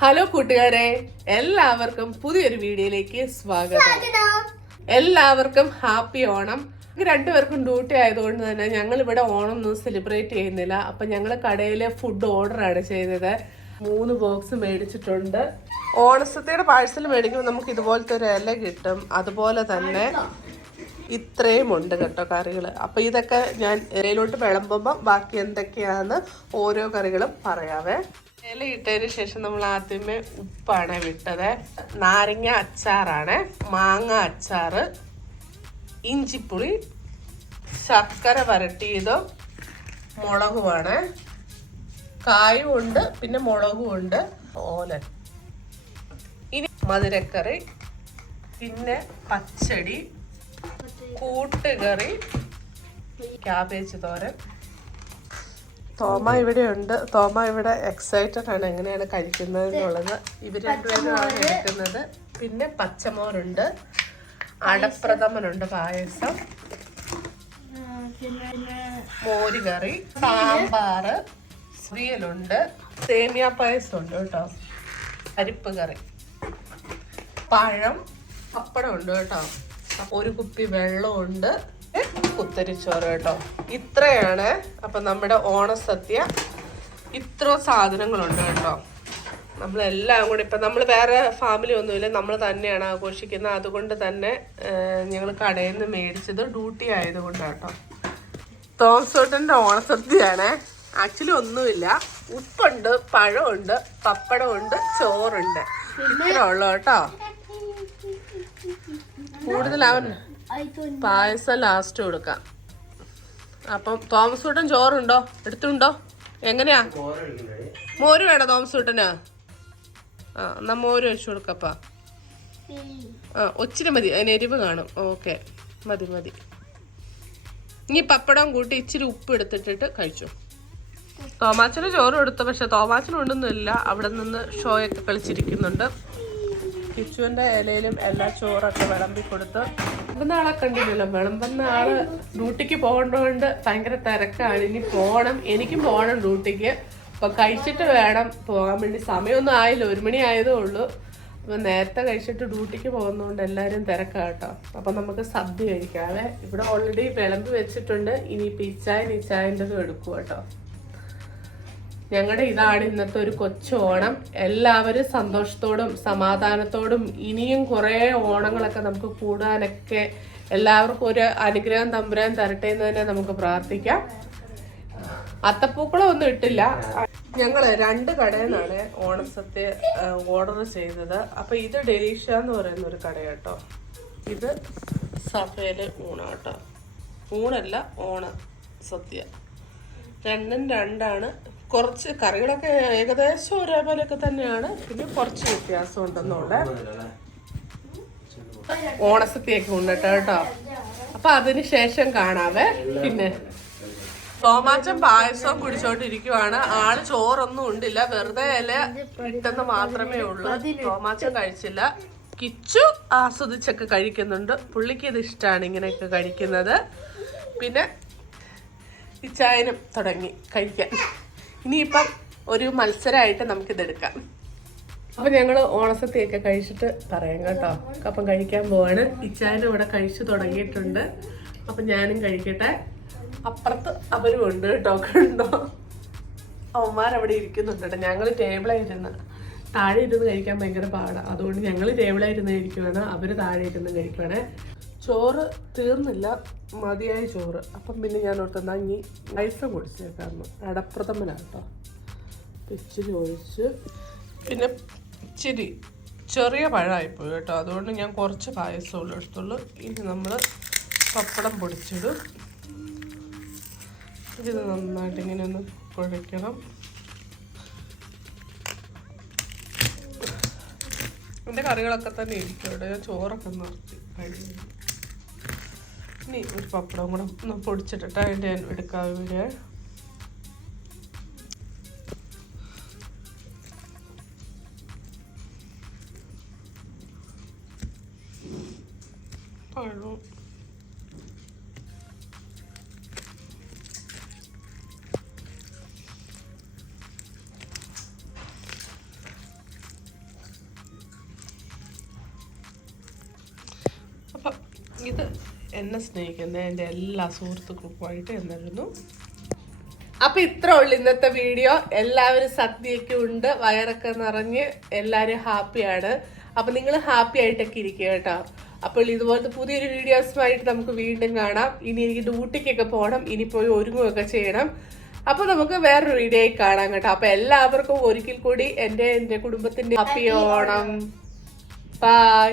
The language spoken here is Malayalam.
ഹലോ കൂട്ടുകാരെ, എല്ലാവർക്കും പുതിയൊരു വീഡിയോയിലേക്ക് സ്വാഗതം. എല്ലാവർക്കും ഹാപ്പി ഓണം. രണ്ടുപേർക്കും ഡ്യൂട്ടി ആയതുകൊണ്ട് തന്നെ ഞങ്ങൾ ഇവിടെ ഓണം ഒന്നും സെലിബ്രേറ്റ് ചെയ്യുന്നില്ല. അപ്പൊ ഞങ്ങൾ കടയിലെ ഫുഡ് ഓർഡറാണ് ചെയ്തത്. 3 ബോക്സ് മേടിച്ചിട്ടുണ്ട്. ഓണസദ്യയുടെ പാഴ്സൽ മേടിക്കുമ്പോൾ നമുക്ക് ഇതുപോലത്തെ ഒരു ഇല കിട്ടും. അതുപോലെ തന്നെ ഇത്രയും ഉണ്ട് കേട്ടോ കറികൾ. അപ്പൊ ഇതൊക്കെ ഞാൻ ഇലയിലോട്ട് വിളമ്പുമ്പോൾ ബാക്കി എന്തൊക്കെയാണെന്ന് ഓരോ കറികളും പറയാവേ. ഇല ഇട്ടതിന് ശേഷം നമ്മൾ ആദ്യമേ ഉപ്പാണ് വിട്ടത്, നാരങ്ങ അച്ചാറാണ്, മാങ്ങ അച്ചാറ്, ഇഞ്ചിപ്പുളി, ശർക്കര വരട്ടിയതും മുളകുമാണ്, കായും ഉണ്ട്, പിന്നെ മുളകും ഉണ്ട്, ഓലൻ. ഇനി മധുരക്കറി, പിന്നെ പച്ചടി, കൂട്ടുകറി, ക്യാബേജ് തോരൻ. തോമ ഇവിടെ ഉണ്ട്. തോമ ഇവിടെ എക്സൈറ്റഡ് ആണ് എങ്ങനെയാണ് കഴിക്കുന്നത് എന്നുള്ളത്. ഇവർ രണ്ടുപേരുമാണ് എടുക്കുന്നത്. പിന്നെ പച്ചമോരുണ്ട്, അടപ്രഥമനുണ്ട്, പായസം, മോര് കറി, സാമ്പാറ്, സ്വിയലുണ്ട്, സേമിയ പായസം ഉണ്ട് കേട്ടോ, പരിപ്പ് കറി, പഴം, പപ്പടം ഉണ്ട് കേട്ടോ, ഒരു കുപ്പി വെള്ളമുണ്ട്, കുത്തരിച്ചോറ് കേട്ടോ. ഇത്രയാണ് അപ്പൊ നമ്മുടെ ഓണസദ്യ. ഇത്ര സാധനങ്ങളുണ്ട് കേട്ടോ. നമ്മളെല്ലാം കൂടി ഇപ്പം നമ്മൾ വേറെ ഫാമിലി ഒന്നുമില്ല, നമ്മൾ തന്നെയാണ് ആഘോഷിക്കുന്നത്. അതുകൊണ്ട് തന്നെ ഞങ്ങൾ കടയിൽ നിന്ന് മേടിച്ചത് ഡ്യൂട്ടി ആയതുകൊണ്ടാണ് കേട്ടോ. തോംസോട്ടൻ്റെ ഓണസദ്യയാണ്. ആക്ച്വലി ഒന്നുമില്ല, ഉപ്പുണ്ട്, പഴമുണ്ട്, പപ്പടമുണ്ട്, ചോറുണ്ട്, ഇത്ര ഉള്ളു കേട്ടോ. കൂടുതലാവൻ പായസം ലാസ്റ്റ് കൊടുക്കാം. അപ്പം തോമസ് കൂട്ടൻ ചോറുണ്ടോ? എടുത്തുണ്ടോ? എങ്ങനെയാ? മോര് വേണോ തോമസ് കൂട്ടന്? ആ എന്നാ മോര് വെച്ചു കൊടുക്കപ്പാ. ഒച്ചിരി മതി, അതിന് എരിവ് കാണും. ഓക്കെ, മതി മതി. ഇനി പപ്പടം കൂട്ടി ഇച്ചിരി ഉപ്പ് എടുത്തിട്ടിട്ട് കഴിച്ചു. തോമാച്ചന് ചോറ് കൊടുത്തു, പക്ഷെ തോമാച്ചന് ഉണ്ടൊന്നുമില്ല, അവിടെ നിന്ന് ഷോയൊക്കെ കളിച്ചിരിക്കുന്നുണ്ട്. കിച്ചുവിൻ്റെ ഇലയിലും എല്ലാ ചോറൊക്കെ വിളമ്പി കൊടുത്ത്. വിളമ്പുന്ന ആളെ കണ്ടില്ലല്ലോ. വിളമ്പുന്ന ആള് ഡ്യൂട്ടിക്ക് പോകേണ്ടതുകൊണ്ട് ഭയങ്കര തിരക്കാണ്. ഇനി പോകണം, എനിക്കും പോകണം ഡ്യൂട്ടിക്ക്. അപ്പം കഴിച്ചിട്ട് വേണം പോകാൻ വേണ്ടി. സമയമൊന്നും ആയില്ല, 1 മണി ആയതേ ഉള്ളൂ. അപ്പം നേരത്തെ കഴിച്ചിട്ട് ഡ്യൂട്ടിക്ക് പോകുന്നതുകൊണ്ട് എല്ലാവരും തിരക്കാട്ടോ. അപ്പം നമുക്ക് സദ്യ കഴിക്കാവേ. ഇവിടെ ഓൾറെഡി വിളമ്പി വെച്ചിട്ടുണ്ട്. ഇനിയിപ്പോൾ ഇച്ചായൻ്റെതും എടുക്കും കേട്ടോ. ഞങ്ങളുടെ ഇതാണ് ഇന്നത്തെ ഒരു കൊച്ചു ഓണം. എല്ലാവരും സന്തോഷത്തോടും സമാധാനത്തോടും ഇനിയും കുറേ ഓണങ്ങളൊക്കെ നമുക്ക് കൂടാനൊക്കെ എല്ലാവർക്കും ഒരു അനുഗ്രഹം തമ്പുരാൻ തരട്ടെ എന്ന് തന്നെ നമുക്ക് പ്രാർത്ഥിക്കാം. അത്തപ്പൂക്കളം ഒന്നും ഇട്ടില്ല. ഞങ്ങൾ 2 കടയിൽ നിന്നാണ് ഓണസദ്യ ഓർഡർ ചെയ്തത്. അപ്പം ഇത് ഡെലീഷ്യ എന്ന് പറയുന്ന ഒരു കട കേട്ടോ. ഇത് സഭയിലെ ഊണാട്ടോ. ഊണല്ല, ഓണ സദ്യ. രണ്ടും രണ്ടാണ്. കുറച്ച് കറികളൊക്കെ ഏകദേശം ഒരേപോലെയൊക്കെ തന്നെയാണ്, പിന്നെ കുറച്ച് വ്യത്യാസം ഉണ്ടെന്നുണ്ട്. ഓണസദ്യയൊക്കെ ഉണ്ടിട്ട് കേട്ടോ. അപ്പൊ അതിന് ശേഷം കാണാവേ. പിന്നെ തോമാച്ചൻ പായസവും കുടിച്ചോണ്ടിരിക്കുവാണ്. ആള് ചോറൊന്നും ഉണ്ടില്ല, വെറുതെ ഇല ഇട്ടെന്ന് മാത്രമേ ഉള്ളൂ. തോമാച്ചൻ കഴിച്ചില്ല. കിച്ചു ആസ്വദിച്ചൊക്കെ കഴിക്കുന്നുണ്ട്. പുള്ളിക്ക് ഇത് ഇഷ്ടമാണ് ഇങ്ങനെയൊക്കെ കഴിക്കുന്നത്. പിന്നെ ഇച്ചായനും തുടങ്ങി കഴിക്കാൻ. ഇനിയിപ്പം ഒരു മത്സരമായിട്ട് നമുക്കിതെടുക്കാം. അപ്പം ഞങ്ങൾ ഓണസദ്യയൊക്കെ കഴിച്ചിട്ട് പറയാം കേട്ടോ. അപ്പം കഴിക്കാൻ പോവാണ്. ഇച്ചായനും ഇവിടെ കഴിച്ചു തുടങ്ങിയിട്ടുണ്ട്. അപ്പം ഞാനും കഴിക്കട്ടെ. അപ്പുറത്ത് അവരും ഉണ്ട് കേട്ടോ. കണ്ടോ, അവന്മാരവിടെ ഇരിക്കുന്നുണ്ട് കേട്ടോ. ഞങ്ങൾ ടേബിളായിരുന്ന്, താഴെ ഇരുന്ന് കഴിക്കാൻ ഭയങ്കര പാടാണ്. അതുകൊണ്ട് ഞങ്ങൾ ടേബിളായിരുന്ന് കഴിക്കുവാണ്, അവർ താഴെ ഇരുന്ന് കഴിക്കുവാണ്. ചോറ് തീർന്നില്ല, മതിയായ ചോറ്. അപ്പം പിന്നെ ഞാൻ ഓർത്തുന്ന ഇനി പായസം കുടിച്ചേക്കായിരുന്നു. അടപ്രഥമനാണ് കേട്ടോ. ഇച്ചിരി ഒഴിച്ച്, പിന്നെ ഇച്ചിരി ചെറിയ പഴമായിപ്പോയി കേട്ടോ. അതുകൊണ്ട് ഞാൻ കുറച്ച് പായസമുള്ള എടുത്തുള്ളൂ. ഇനി നമ്മൾ പപ്പടം പൊടിച്ചിടും. ഇത് നന്നായിട്ട് ഇങ്ങനെ ഒന്ന് കുഴയ്ക്കണം. എൻ്റെ കറികളൊക്കെ തന്നെ ഇരിക്കും ഇവിടെ. ഞാൻ ചോറൊക്കെ നിർത്തി കഴിയും. ഇനി ഒരു പപ്പടം കൂടെ ഒന്ന് പൊടിച്ചിട്ടിട്ട് അതിൻ്റെ എടുക്കാൻ ഇവിടെ. പഴം ഇത് എന്നെ സ്നേഹിക്കുന്ന എൻ്റെ എല്ലാ സുഹൃത്തുക്കൾക്കുമായിട്ട് എന്നിരുന്നു. അപ്പൊ ഇത്ര ഉള്ളു ഇന്നത്തെ വീഡിയോ. എല്ലാവരും സദ്യയൊക്കെ ഉണ്ട്, വയറൊക്കെ നിറഞ്ഞ് എല്ലാവരും ഹാപ്പിയാണ്. അപ്പൊ നിങ്ങൾ ഹാപ്പി ആയിട്ടൊക്കെ ഇരിക്കുക കേട്ടോ. അപ്പോൾ ഇതുപോലത്തെ പുതിയൊരു വീഡിയോസുമായിട്ട് നമുക്ക് വീണ്ടും കാണാം. ഇനി എനിക്ക് ഡ്യൂട്ടിക്കൊക്കെ പോകണം, ഇനി പോയി ഒരുങ്ങുകയൊക്കെ ചെയ്യണം. അപ്പൊ നമുക്ക് വേറൊരു വീഡിയോയിൽ കാണാം കേട്ടോ. അപ്പൊ എല്ലാവർക്കും ഒരിക്കൽ കൂടി എൻ്റെ കുടുംബത്തിന്റെ ഹാപ്പി ഓണം. ബൈ.